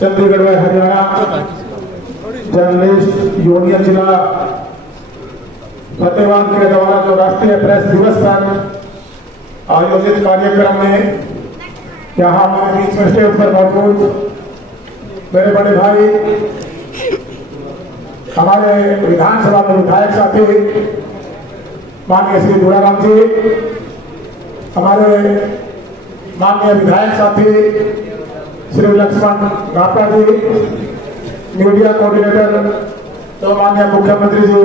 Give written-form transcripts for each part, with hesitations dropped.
चंडीगढ़ में Haryana journalist union जिला फतेहाबाद के द्वारा जो राष्ट्रीय प्रेस दिवस पर आयोजित कार्यक्रम में यहाँ हमारे बीच में स्टेज पर मौजूद मेरे बड़े भाई, हमारे विधानसभा में विधायक साथी माननीय श्री दुलाराम जी, हमारे माननीय विधायक साथी श्री लक्ष्मण गापा जी, मीडिया कोऑर्डिनेटर तो माननीय मुख्यमंत्री जी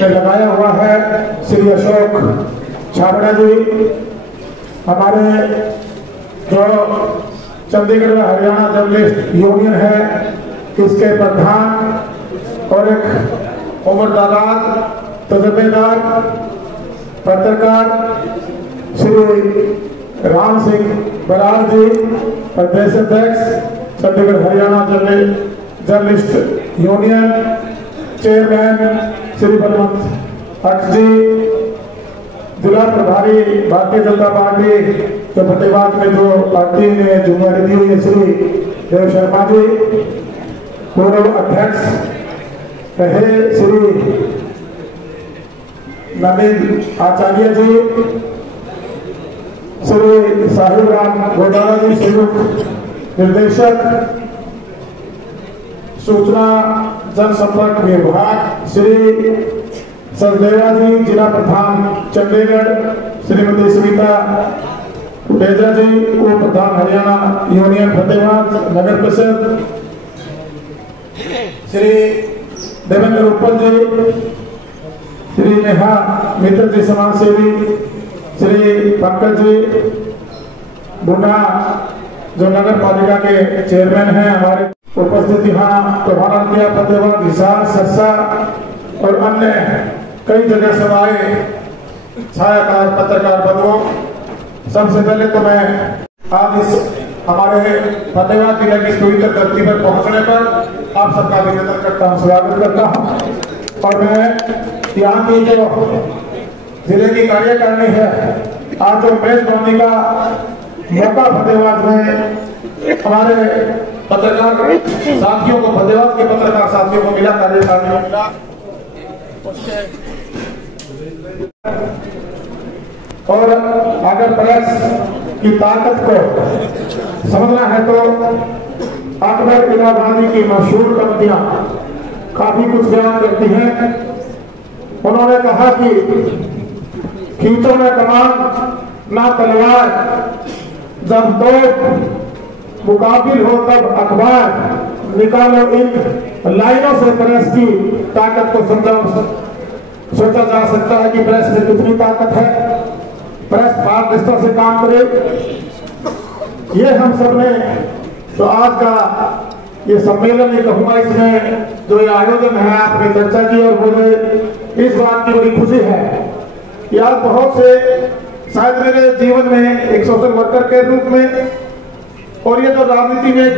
ने लगाया हुआ है श्री अशोक छाबड़ा जी, हमारे जो चंडीगढ़ में हरियाणा जर्नलिस्ट यूनियन है इसके प्रधान और एक उम्रदराज तजुर्बेदार पत्रकार श्री राम सिंह बरार जी, प्रदेश अध्यक्ष Chandigarh Haryana journalist union, chairman Shri Balwant अक्ष जी, जिला प्रभारी भारतीय जनता पार्टी जो फतेहाबाद में जो पार्टी ने जिम्मेदारी दी हुई है श्री देव शर्मा जी, पूर्व अध्यक्ष रहे श्री नवीन आचार्य जी, श्री साहिब राम गोदारा जी, संयुक्त निर्देशक सूचना जनसंपर्क विभाग श्री सचदेवा जी, जिला प्रधान चंडीगढ़ श्रीमती सुनीता डेजा जी, उप प्रधान हरियाणा यूनियन फतेहाबाद नगर परिषद श्री देवेंद्र उपल जी, श्री नेहा मित्र जी समाज सेवी, श्री पंकज जी बुना जो नगर पालिका के चेयरमैन हैं, हमारे उपस्थित यहाँ प्रभारांतिया फतेहाबाद हिसार सरसा और अन्य कई जगह से आए छायाकार पत्रकार बंधुओं, सबसे पहले तो मैं आज इस हमारे फतेहाबाद जिले की पवित्र धरती पर पहुंचने पर आप सबका अभिनंदन करता हूं, स्वागत करता हूं। और मैं यहाँ की जो जिले की कार्यकारिणी है, आज जो मेजबानी का मौका फतेहाबाद में हमारे पत्रकार साथियों को, फतेहाबाद के पत्रकार साथियों को मिला, कार्यकारिणी में मिला, और अगर प्रेस की ताकत को समझना है तो अकबर इलाहाबादी की मशहूर पंक्तियां काफी कुछ बयान करती हैं। उन्होंने कहा कि खींचो न कमान ना तलवार, जब दो मुकाबिल हो तब अखबार, निकालो इन लाइनों से प्रेस की ताकत को सोचा जा सकता है कि प्रेस में कितनी ताकत है, प्रेस पारदर्शिता से काम करे। ये हम सब ने तो आज का ये सम्मेलन ही कहूंगा, इसमें जो ये आयोजन है आपने चर्चा की, और मुझे इस बात की बड़ी खुशी है कि आज बहुत से शायद मेरे जीवन में एक सोशल वर्कर के रूप में, और ये तो राजनीति में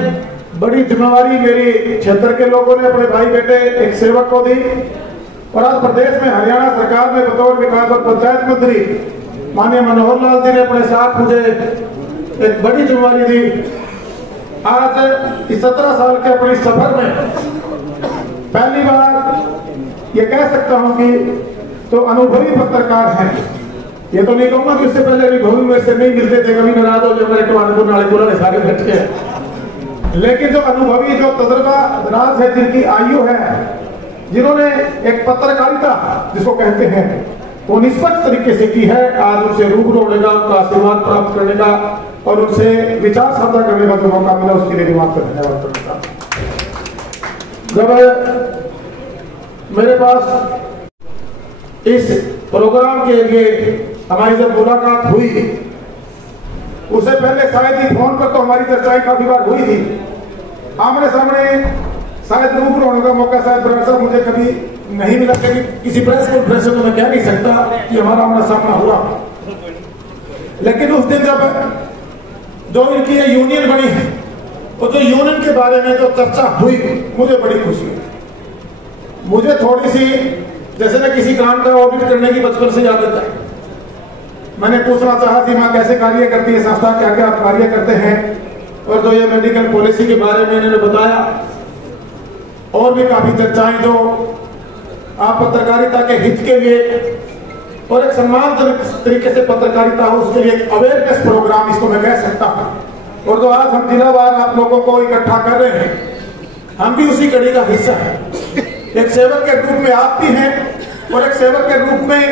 बड़ी जिम्मेवारी मेरी क्षेत्र के लोगों ने अपने भाई बेटे एक सेवक को दी, और आज प्रदेश में हरियाणा सरकार में बतौर विकास और पंचायत मंत्री माननीय मनोहर लाल जी ने अपने साथ मुझे एक बड़ी जिम्मेवारी दी। आज इस 17 साल के अपने सफर में पहली बार ये कह सकता हूं कि तो अनुभवी पत्रकार हैं। ये तो नहीं कहूंगा कि उससे पहले भी घोल में से नहीं मिलते थे, कभी नाराज हो जो मेरे नाले सारे बैठे हैं, लेकिन जो अनुभवी, जो तजुर्बा दराज है, जिनकी आयु है, जिन्होंने एक पत्रकारिता जिसको कहते हैं वो निष्पक्ष तरीके से की है, आज उनसे रूबरू होने का, उनका आशीर्वाद प्राप्त करने का और उनसे विचार साझा करने का जो मौका मिला, उसके लिए दिमाग पर धन्यवाद करता हूं। जब मेरे पास इस प्रोग्राम के लिए हमारी जब मुलाकात हुई, उससे पहले शायद ही फोन पर तो हमारी चर्चाएं काफी बार हुई थी, आमने सामने शायद रूबरू होने का मौका शायद साहब मुझे कभी नहीं मिला। कभी किसी प्रेस कॉन्फ्रेंस में तो मैं कह नहीं सकता कि हमारा आमना सामना हुआ, लेकिन उस दिन जब जो इनकी ये यूनियन बनी है, और जो यूनियन के बारे में जो चर्चा हुई, मुझे बड़ी खुशी हुई। मुझे थोड़ी सी जैसे ना किसी काम का ऑडिट करने की बचपन से आदत है, मैंने पूछना चाहा कि माँ कैसे कार्य करती है संस्था, क्या क्या आप कार्य करते हैं, और जो ये मेडिकल पॉलिसी के बारे में इन्होंने बताया, और भी काफी चर्चाएं जो आप पत्रकारिता के हित के लिए और एक सम्मानजनक तरीके से पत्रकारिता हो उसके लिए एक अवेयरनेस प्रोग्राम इसको मैं कह सकता हूं। और जो आज हम जिलावार आप लोगों को इकट्ठा कर रहे हैं, हम भी उसी कड़ी का हिस्सा है। एक सेवक के रूप में आप भी हैं और एक सेवक के रूप में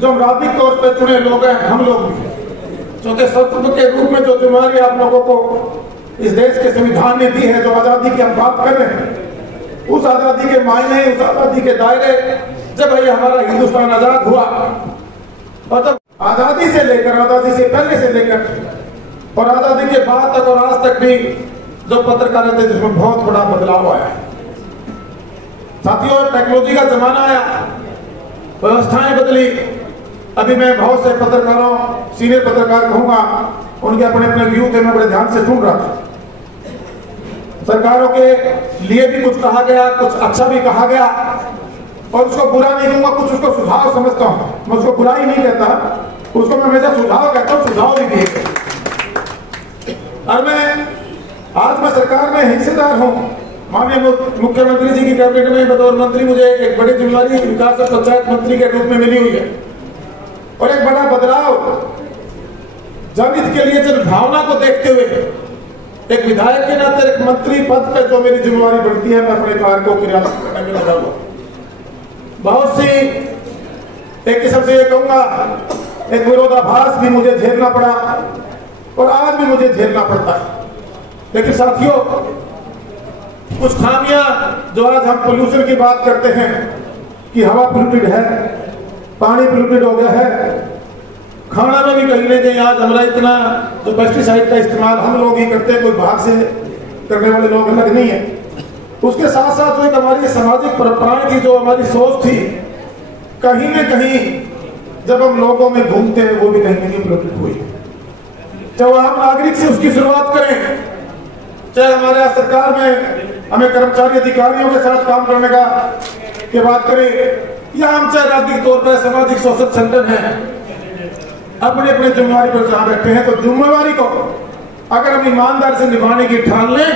जो राजनीतिक तौर पर चुने लोग हैं हम लोग भी, क्योंकि सत्व के रूप में जो जिम्मेदारी आप लोगों को इस देश के संविधान ने दी है, जो आजादी की हम बात कर रहे हैं, उस आजादी के मायने, उस आजादी के दायरे, जब ये हमारा हिंदुस्तान आजाद हुआ और तब आजादी से लेकर, आजादी से पहले से लेकर और आजादी के बाद तक और आज तक भी जो पत्रकारिता है जिसमें बहुत बड़ा बदलाव आया है। साथियों, टेक्नोलॉजी का जमाना आया, व्यवस्थाएं बदली। अभी मैं बहुत से पत्रकारों, सीनियर पत्रकार कहूंगा, उनके अपने अपने व्यू थे, मैं बड़े ध्यान से सुन रहा था। सरकारों के लिए भी कुछ कहा गया, कुछ अच्छा भी कहा गया, और उसको बुरा नहीं कहूंगा, कुछ उसको सुझाव समझता हूं। मैं उसको बुराई नहीं कहता, उसको मैं हमेशा सुझाव कहता हूं, सुझाव भी दिए। और मैं सरकार में हिस्सेदार हूं। माननीय मुख्यमंत्री जी की कैबिनेट में बतौर मंत्री मुझे एक बड़ी जिम्मेदारी विकास और पंचायत मंत्री के रूप में मिली हुई है, और एक बड़ा बदलाव जनहित के लिए जन भावना को देखते हुए एक विधायक के नाते एक मंत्री पद पर जो मेरी जिम्मेदारी बढ़ती है, मैं अपने कार्य को क्रियान्वित करने में लगा हुआ। बहुत सी एक किस्म से ये कहूंगा एक विरोधाभास भी मुझे झेलना पड़ा और आज भी मुझे झेलना पड़ता है। लेकिन साथियों, कुछ खामियां जो आज हम पोल्यूशन की बात करते हैं कि हवा पोल्यूटेड है, पानी पोल्यूटेड हो गया है, खाना में भी कहीं न कहीं आज हमारा इतना जो पेस्टिसाइड का इस्तेमाल हम लोग ही करते हैं, कोई बाहर से करने वाले लोग अलग नहीं है। उसके साथ साथ जो एक हमारी सामाजिक परंपराएं की जो हमारी सोच थी, कहीं न कहीं जब हम लोगों में घूमते हैं वो भी कहीं न कहीं पोल्यूटेड हुई। जब आम नागरिक से उसकी शुरुआत करें, चाहे हमारे यहाँ सरकार में हमें कर्मचारी अधिकारियों के साथ काम करने का की बात करें, या हम चाहे राजनीतिक तौर पर सामाजिक शोषक संगठन है, अपने अपने जिम्मेवारी पर जहां बैठे हैं, तो जिम्मेवारी को अगर हम ईमानदार से निभाने की ठान लें,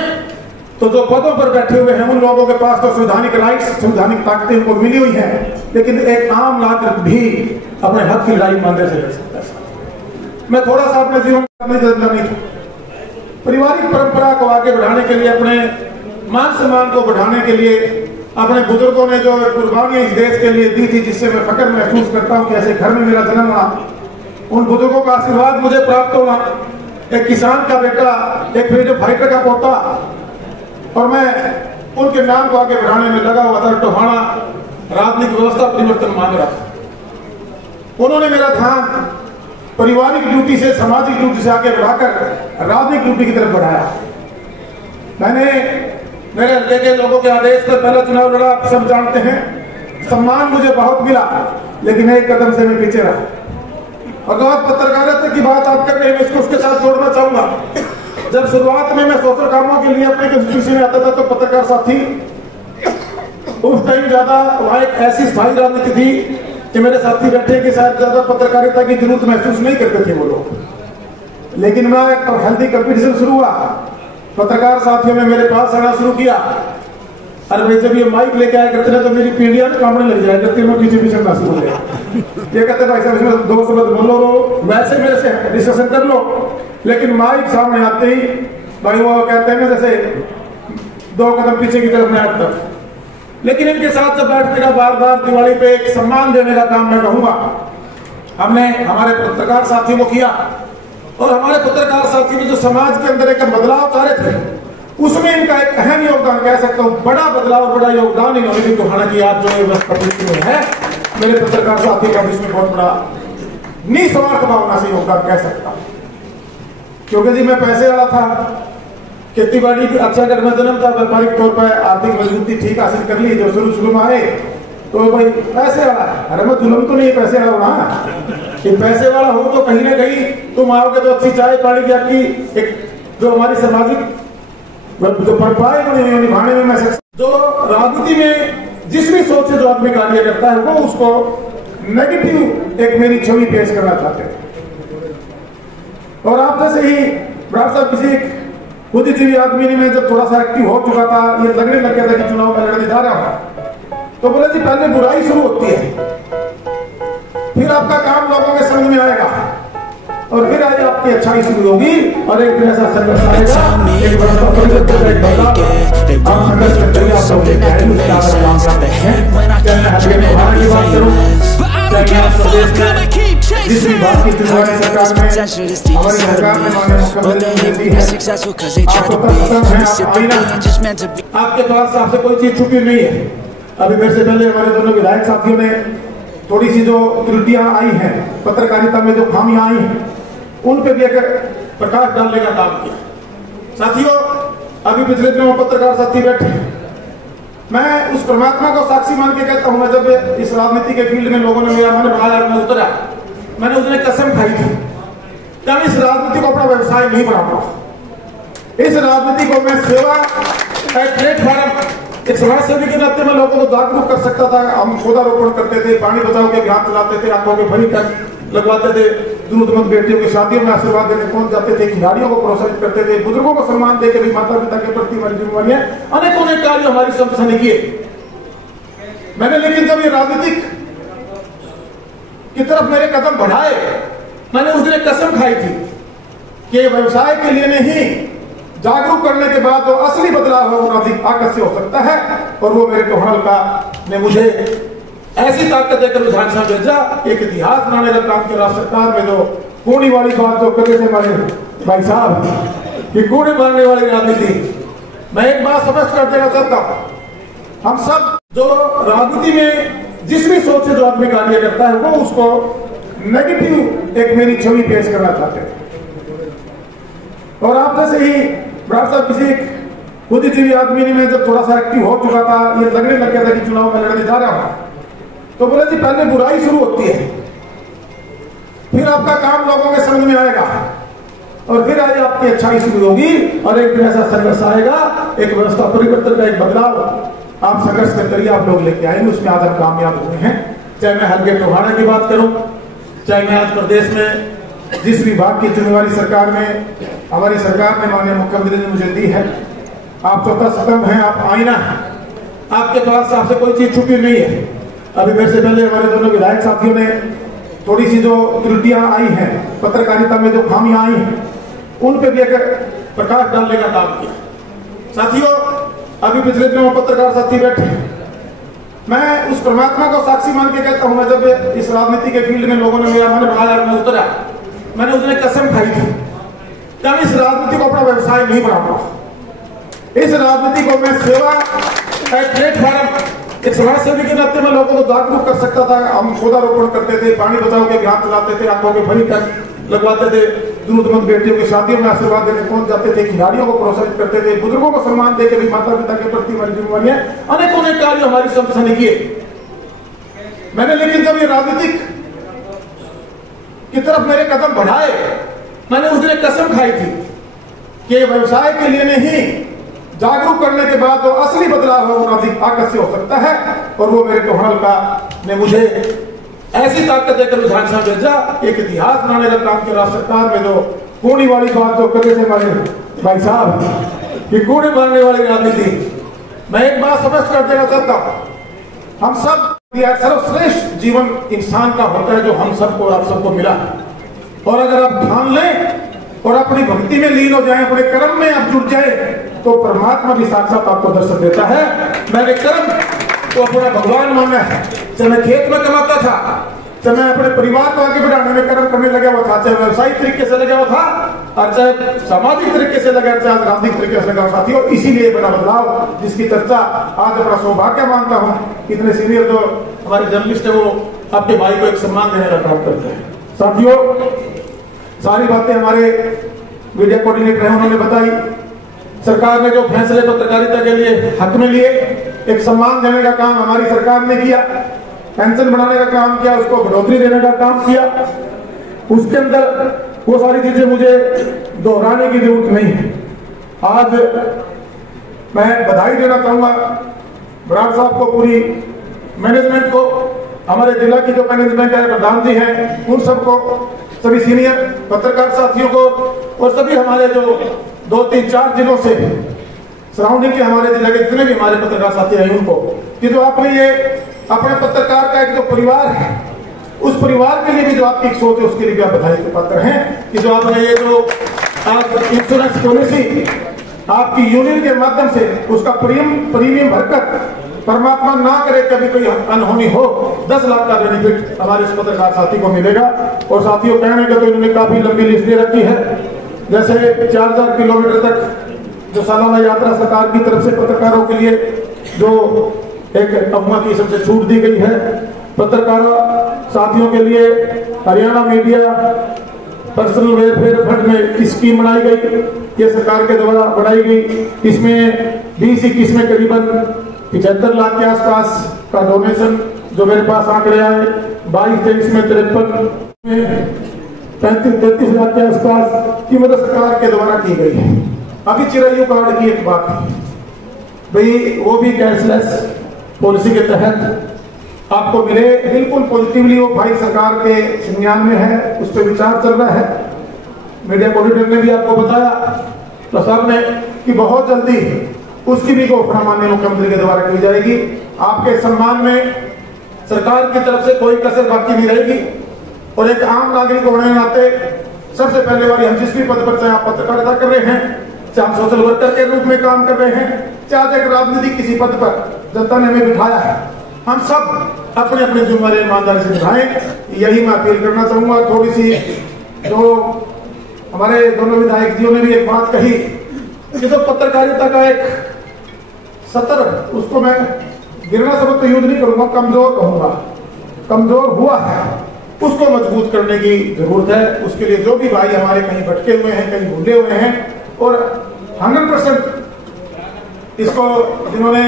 तो जो पदों पर बैठे हुए हैं उन लोगों के पास तो संवैधानिक राइट्स, संवैधानिक ताकतें उनको मिली हुई है, लेकिन एक आम नागरिक भी अपने हक की लड़ाई ईमानदारी से लड़ सकता है। मैं थोड़ा सा अपने जीवन में नहीं, पारिवारिक परंपरा को आगे बढ़ाने के लिए, अपने मान सम्मान को बढ़ाने के लिए, अपने बुजुर्गों ने जो कुर्बानियां इस देश के लिए दी थी, जिससे मैं फख्र महसूस करता हूं कि ऐसे घर में मेरा जन्म हुआ, उन बुजुर्गों का आशीर्वाद मुझे प्राप्त हुआ। एक किसान का बेटा, एक फ्रीडम फाइटर का पोता, और मैं उनके नाम को आगे बढ़ाने में लगा हुआ था। टोहाना राजनीतिक व्यवस्था परिवर्तन मांग रहा था। उन्होंने मेरा ध्यान पारिवारिक ड्यूटी से, सामाजिक ड्यूटी से आगे बढ़ाकर राजनीतिक ड्यूटी की तरफ बढ़ाया। मैंने मेरे हल्के के लोगों के आदेश पर पहला चुनाव लड़ा, आप सब जानते हैं। सम्मान मुझे बहुत मिला, लेकिन एक कदम से मैं पीछे रहा। और आप पत्रकारिता की बात आप कर रहे हैं, मैं इसको उसके साथ जोड़ना चाहूंगा। जब शुरुआत में मैं सोशल कामों के लिए अपने कंस्टिट्यूंसी में आता था, तो पत्रकार साथी उस टाइम ज्यादा वहां एक ऐसी स्थायी राजनीति थी कि मेरे साथी बैठे कि शायद ज्यादा पत्रकारिता की जरूरत महसूस नहीं करते थे वो लोग। लेकिन मैं एक हेल्दी कंपटीशन शुरू हुआ, पत्रकार साथियों ने मेरे पास आना शुरू किया। अरे भाई, जब ये माइक लेके आया करते ना, तो मेरी पीढ़ियां कामने लग जाए करती, मैं पीछे पीछे ना शुरू हो गया। ये कहते भाई साहब इसमें दो शब्द बोलो, वैसे मेरे से डिस्कशन कर लो, लेकिन माइक सामने आते ही भाई वो कहते हैं ना जैसे दो कदम पीछे की तरफ मैं हटता। लेकिन इनके साथ जब बैठने का बार बार दिवाली पे एक सम्मान देने का काम मैं कहूंगा हमने हमारे पत्रकार साथियों को किया, और हमारे पत्रकार साथी ने जो समाज के अंदर एक बदलाव चाह रहे थे, उसमें इनका एक अहम योगदान कह सकता हूँ। बड़ा बदलाव, बड़ा योगदान इन्होंने भी टोहाना की आज जो में है, मेरे पत्रकार साथी का इसमें बहुत बड़ा निस्वार्थ भावना से योगदान कह सकता हूँ। क्योंकि जी मैं पैसे वाला था, खेती बाड़ी अच्छा घर में जन्म था, व्यापारिक तौर पर आर्थिक मजबूती ठीक हासिल कर ली। जो शुरू में आए तो भाई पैसे वाला, अरे मैं जुल्म तो नहीं पैसे वाला ना, कि पैसे वाला हो तो कहीं ना कहीं तुम आओगे तो अच्छी चाय पानी की आपकी एक जो हमारी सामाजिक जो परंपराएं बनी हुई निभाने में मैं जो राजनीति में जिस भी सोच से जो आदमी कार्य करता है वो उसको नेगेटिव एक मेरी छवि पेश करना चाहते हैं। और आप जैसे ही डॉक्टर साहब किसी बुद्धिजीवी आदमी ने, मैं जब थोड़ा सा एक्टिव हो चुका था, ये लगने लग गया था कि चुनाव में लड़ने जा रहा हूं, तो बोले जी पहले बुराई शुरू होती है, फिर आपका काम लोगों के समझ में आएगा और फिर आज आपकी अच्छाई शुरू होगी और एक दिन ऐसा संघर्ष आएगा, एक बड़ा परिवर्तन आएगा। हम संघर्ष करते हुए आप लोग लेके आए, मुझे आज कामयाब हैं। चाहे मैं हल्के में बाहर की बात करूं, चाहे मैं आप प्रदेश में जिस भी बात की चुनावी सरकार में, हमारी सरकार ने माननीय मुख्यमंत्री दी है, आपको पता है, आप आईना, आपके पास आपसे कोई चीज छुपी नहीं है। अभी मेरे से पहले हमारे दोनों विधायक साथियों ने थोड़ी सी जो त्रुटियां आई हैं, पत्रकारिता में जो खामियां आई हैं, उन पे भी एक प्रकाश डालने का काम किया। साथियों, अभी पिछले दिनों पत्रकार साथी बैठे, मैं उस परमात्मा को साक्षी मान के कहता हूं, मैं जब इस राजनीति के फील्ड में लोगों ने मेरा मन बनाया, मैं उतरा, मैंने उसने कसम खाई थी कि मैं इस राजनीति को अपना व्यवसाय नहीं बनाऊंगा। इस राजनीति को मैं सेवा, प्लेटफॉर्म, एक समाज सेवी के नाते में लोगों को जागरूक कर सकता था। हम पौधारोपण करते थे, पानी बचाओ के अभियान चलाते थे, आंखों के भरी तक लगवाते थे, जरूरतमंद बेटियों की शादियों में आशीर्वाद देने पहुंच जाते थे, खिलाड़ियों को प्रोत्साहित करते थे, बुजुर्गों को सम्मान देकर भी माता पिता के प्रति हमारी जिम्मेवारी है। अनेकों अनेक कार्य हमारी संस्था ने किए। मैंने लेकिन जब ये राजनीतिक की तरफ मेरे कदम बढ़ाए, मैंने उस दिन कसम खाई थी कि व्यवसाय के लिए नहीं, जागरूक करने के बाद जो असली बदलाव है वो अधिक आकर्षित हो सकता है। और वो मेरे टोहल का ने मुझे ऐसी ताकत देकर विधानसभा भेजा, एक इतिहास बनाने का काम किया। सरकार में जो कूड़ी वाली बात जो करे थे हमारे भाई साहब, कि कूड़ी मारने वाली राजनीति, मैं एक बात स्पष्ट कर देना चाहता हूं, हम सब जो राजनीति में जिस भी सोच से जो आदमी कार्य करता है, वो उसको नेगेटिव एक मेरी छवि पेश करना चाहते हैं। और आप जैसे ही बराबर साहब किसी बुद्धिजीवी आदमी ने, मैं जब थोड़ा सा एक्टिव हो चुका था, ये लगने लग गया था कि चुनाव में लड़ने जा रहा हूं, तो बोले जी पहले बुराई शुरू होती है, फिर आपका काम लोगों के समझ में आएगा और फिर आज आपकी अच्छाई शुरू होगी और एक दिन ऐसा संघर्ष आएगा, एक व्यवस्था परिवर्तन का एक बदलाव आप संघर्ष के जरिए आप लोग लेके आएंगे, उसमें आज हम कामयाब हुए हैं। चाहे मैं हल्के टोहाना की बात करूं, चाहे मैं आज प्रदेश में जिस विभाग की जिम्मेवारी सरकार में, हमारी सरकार ने माननीय मुख्यमंत्री ने मुझे दी है, आप चौथा स्तंभ हैं, आप आईना है, आपके पास आपसे कोई चीज छुपी नहीं है। अभी मेरे से पहले हमारे दोनों विधायक साथियों ने थोड़ी सी जो त्रुटियां आई हैं, पत्रकारिता में जो खामियां आई हैं, उन पे भी एक प्रकाश डालने का काम किया। साथियों, अभी पिछले दिनों पत्रकार साथी बैठे, मैं उस परमात्मा को साक्षी मान के कहता हूं, मैं जब इस राजनीति के फील्ड में लोगों ने मेरा मन बनाया, मैं उतरा, मैंने उसने कसम खाई थी कि मैं इस राजनीति को अपना व्यवसाय नहीं बनाऊंगा। इस राजनीति को मैं सेवा, प्लेटफॉर्म, एक समाज सेवी के नाते में लोगों को जागरूक कर सकता था। हम पौधारोपण करते थे, पानी बचाओ के अभियान चलाते थे, आंखों के भरी तक लगवाते थे, जरूरतमंद बेटियों की शादियों में आशीर्वाद देने पहुंच जाते थे, खिलाड़ियों को प्रोत्साहित करते थे, बुजुर्गों को सम्मान देकर भी माता पिता के प्रति हमारी जिम्मेवारी है। अनेकों अनेक कार्य हमारी संस्था ने किए। मैंने लेकिन जब ये राजनीतिक की तरफ मेरे कदम बढ़ाए, मैंने उस दिन कसम खाई थी कि व्यवसाय के लिए नहीं, जागरूक करने के बाद जो असली बदलाव है वो अधिक आकर्षित हो सकता है। और वो मेरे टोहल का ने मुझे ऐसी ताकत देकर विधानसभा भेजा, एक इतिहास बनाने का काम किया। सरकार में जो कूड़ी वाली बात जो करे थे हमारे भाई साहब, कि कूड़ी मारने वाली राजनीति, मैं एक बात स्पष्ट कर देना चाहता हूं, हम सब सर्वश्रेष्ठ जीवन इंसान का होता है जो हम सबको, आप सबको मिला। और अगर आप ठान लें और अपनी भक्ति में लीन हो जाए, अपने कर्म में आप जुड़ जाए, तो परमात्मा भी साक्षात आपको दर्शन देता है। मैंने कर्म तो अपना भगवान माना है। चाहे मैं खेत में कमाता था, चाहे मैं अपने परिवार को आगे बढ़ाने में कर्म करने लगा हुआ था, चाहे व्यवसायिक तरीके से लगा हुआ था, और चाहे सामाजिक तरीके से लगा, चाहे राजनीतिक तरीके से लगा हुआ साथियों। इसीलिए बड़ा बदलाव जिसकी चर्चा आज अपना सौभाग्य मानता हूँ, इतने सीनियर जो हमारे जर्नलिस्ट है वो आपके भाई को एक सम्मान देने का काम करते हैं। साथियों, सारी बातें हमारे मीडिया कोऑर्डिनेटर हैं उन्होंने बताई। सरकार ने जो फैसले पत्रकारिता के लिए हक में लिए, एक सम्मान देने का काम हमारी सरकार ने किया, पेंशन बढ़ाने का काम किया, उसको बढ़ोतरी देने का काम किया। उसके अंदर वो सारी चीजें मुझे दोहराने की जरूरत नहीं है। आज मैं बधाई देना चाहूंगा बराड़ साहब को, पूरी मैनेजमेंट को, हमारे जिला की जो मैनेजमेंट है, प्रधान जी हैं, उन सबको, सभी सीनियर पत्रकार साथियों को और सभी हमारे जो 2-3-4 दिनों से सराउंडिंग के हमारे जिले के जितने भी हमारे पत्रकार साथी हैं उनको कि जो आपने ये अपने पत्रकार का एक जो परिवार है, उस परिवार के लिए भी जो आपकी एक सोच है उसके लिए भी आप बधाई के पात्र हैं कि जो आपने ये जो इंश्योरेंस पॉलिसी आपकी यूनियन के माध्यम से उसका प्रीमियम भरकर परमात्मा ना करे कभी कोई अनहोनी हो 10 लाख का बेनिफिट हमारे इस पत्रकार साथी को मिलेगा। और साथियों कहने का तो इन्होंने काफी लंबी लिस्ट दे रखी है, जैसे 4000 किलोमीटर तक जो सालाना यात्रा सरकार की तरफ से पत्रकारों के लिए जो एक अफवाह की सबसे छूट दी गई है। पत्रकार साथियों के लिए Haryana media personal welfare fund में स्कीम बनाई गई, ये सरकार के द्वारा बनाई गई। इसमें 20-21 में करीबन 75 लाख के आसपास का डोनेशन जो मेरे पास आंकड़े आए, 22-23 में 53 में 35-33 लाख के आसपास की मदद सरकार के द्वारा की गई है। अभी चिरैयू कार्ड की एक बात भाई, वो भी कैशलेस पॉलिसी के तहत आपको मिले, बिल्कुल पॉजिटिवली वो फाइल सरकार के संज्ञान में है, उस पर विचार चल रहा है। मीडिया कोऑर्डिनेटर ने भी आपको बताया तो साहब ने कि बहुत जल्दी उसकी भी घोषणा माननीय मुख्यमंत्री के द्वारा की जाएगी। आपके सम्मान में सरकार की तरफ से कोई कसर बाकी नहीं रहेगी। और एक आम नागरिक होने के नाते सबसे पहले वाली हम जिस भी पद पर चाहे आप पत्रकारिता कर रहे हैं, चाहे हम सोशल वर्कर के रूप में काम कर रहे हैं, चाहे एक राजनीतिक किसी पद पर जनता ने हमें बिठाया है, हम सब अपने अपने जिम्मेदारी ईमानदारी से निभाएं। यही मैं अपील करना चाहूंगा। थोड़ी सी जो हमारे दोनों विधायक जियों ने भी एक बात कही कि जो पत्रकारिता का एक सत्र, उसको मैं गिरना शब्द तो यूज नहीं करूंगा, कमजोर कहूंगा, कमजोर हुआ है, उसको मजबूत करने की जरूरत है। उसके लिए जो भी भाई हमारे कहीं भटके हुए हैं, कहीं भूले हुए हैं, और 100% इसको जिन्होंने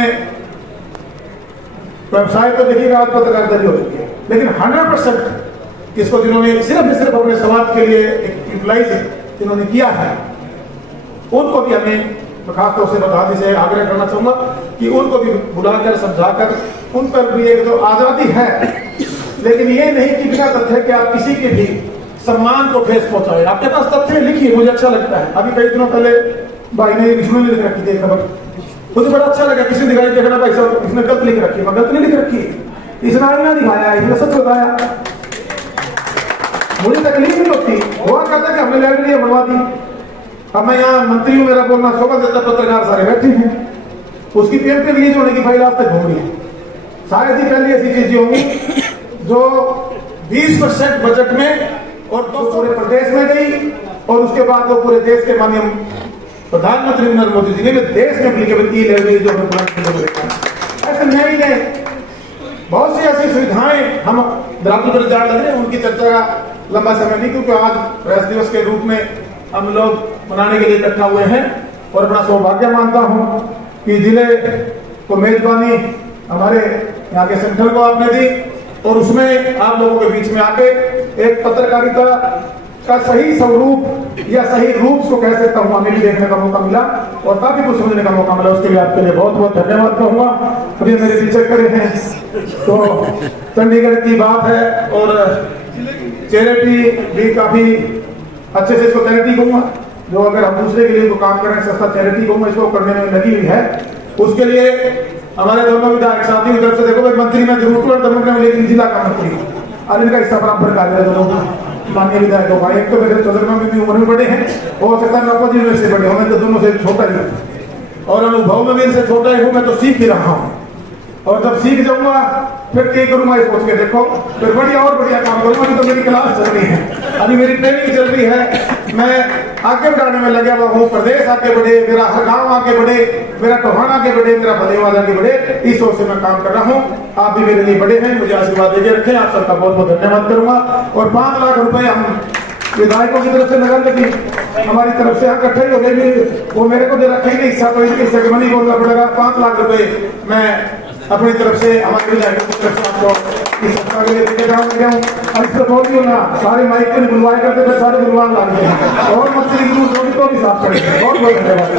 व्यवसाय तो देखिएगा आज पत्रकारिता भी हो चुकी है, लेकिन 100% इसको जिन्होंने सिर्फ अपने समाज के लिए यूटिलाइज जिन्होंने किया है, उनको भी हमें खासतौर से बता से आग्रह करना चाहूंगा कि उनको भी बुलाकर समझाकर उन पर भी एक जो आजादी है, लेकिन ये नहीं कि बिना तथ्य कि आप किसी के भी सम्मान को ठेस पहुंचाए। आपके पास तथ्य लिखिए, मुझे अच्छा लगता है। अभी कई दिनों पहले भाई ने विष्णु ने लिख रखी थी खबर, मुझे बड़ा अच्छा लगा। किसी दिखाई देखना भाई साहब इसने गलत लिख रखी है, गलत नहीं लिख रखी, इसने आईना दिखाया, इसने सच बताया। मुझे तकलीफ नहीं होती, हुआ कहता कि हमने लाइब्रेरी बनवा दी। अब मैं यहाँ मंत्री हूँ, मेरा बोलना शोभा देता, पत्रकार सारे बैठे हैं, उसकी पेपर रिलीज होने की फाइल आज तक घूम रही है। शायद ही पहली ऐसी चीजें होंगी जो 20% बजट में और पूरे प्रदेश में गई, और उसके बाद वो पूरे देश के माननीय प्रधानमंत्री नरेंद्र मोदी जी ने देश में एप्लीकेबल की लाइब्रेरी जो ऐसे नई नए बहुत सी ऐसी सुविधाएं हम बराबर पर जा लग रहे हैं। उनकी चर्चा का लंबा समय नहीं, क्योंकि आज प्रेस दिवस के रूप में हम लोग मनाने के लिए इकट्ठा हुए हैं। और अपना सौभाग्य मानता हूं कि जिले को मेजबानी हमारे यहाँ के संगठन को आपने दी, और उसमें आप लोगों के बीच में आके एक पत्रकारिता का सही स्वरूप या सही रूप को कह सकता हूँ हमें भी देखने का मौका मिला और काफी कुछ समझने का मौका मिला। उसके लिए आपके लिए बहुत बहुत धन्यवाद कहूंगा। अभी मेरे पीछे खड़े हैं तो चंडीगढ़ की बात है, और चैरिटी भी काफी अच्छे से इसको चैरिटी कहूंगा, जो अगर हम दूसरे के लिए तो काम कर रहे हैं, सस्ता चैरिटी कहूंगा, इसको करने में लगी हुई है। उसके लिए हमारे दोनों विधायक साथियों की तरफ से देखो भाई, मंत्री में जरूर लेकिन जिला का मंत्री और इनका हिस्सा बराबर कार्य दोनों माननीय विधायकों का। एक तो मेरे चौधरी में भी उम्र में बड़े हैं, हो सकता है अपोजिट में से बड़े हो, मैं तो दोनों से छोटा ही हूँ, और अनुभव में भी इनसे छोटा ही हूँ। मैं तो सीख ही रहा हूँ, और जब सीख जाऊंगा फिर क्या करूंगा ये सोच के देखो, फिर बढ़िया और बढ़िया काम करूंगा। अभी तो मेरी क्लास चल रही है, अभी मेरी ट्रेनिंग चल रही है, मैं आगे बढ़ाने में लगा हुआ हूँ। प्रदेश आगे बढ़े, मेरा हर गांव आगे बढ़े, मेरा टोहान आगे बढ़े, मेरा भलेवाल आगे बढ़े, इस ओर से मैं काम कर रहा हूँ। आप भी मेरे लिए बड़े हैं, मुझे आशीर्वाद देके रखें। आप सबका बहुत बहुत धन्यवाद करूंगा। और 5 लाख रुपए हम विधायकों की तरफ से नगर लगी हमारी तरफ से इकट्ठे हो गए, वो मेरे को दे रखेंगे हिस्सा, तो इनके हिस्से का नहीं बोलना पड़ेगा। 5 लाख रुपए मैं अपनी तरफ से हमारे विधायकों की तरफ से आपको इस सप्ताह के लिए देके जाऊंगा। और इससे बोल दियो ना, सारे माइक को बुलवाए करते थे, सारे बुलवा लाते हैं, और मंत्री तो भी साफ करेंगे। बहुत बहुत धन्यवाद।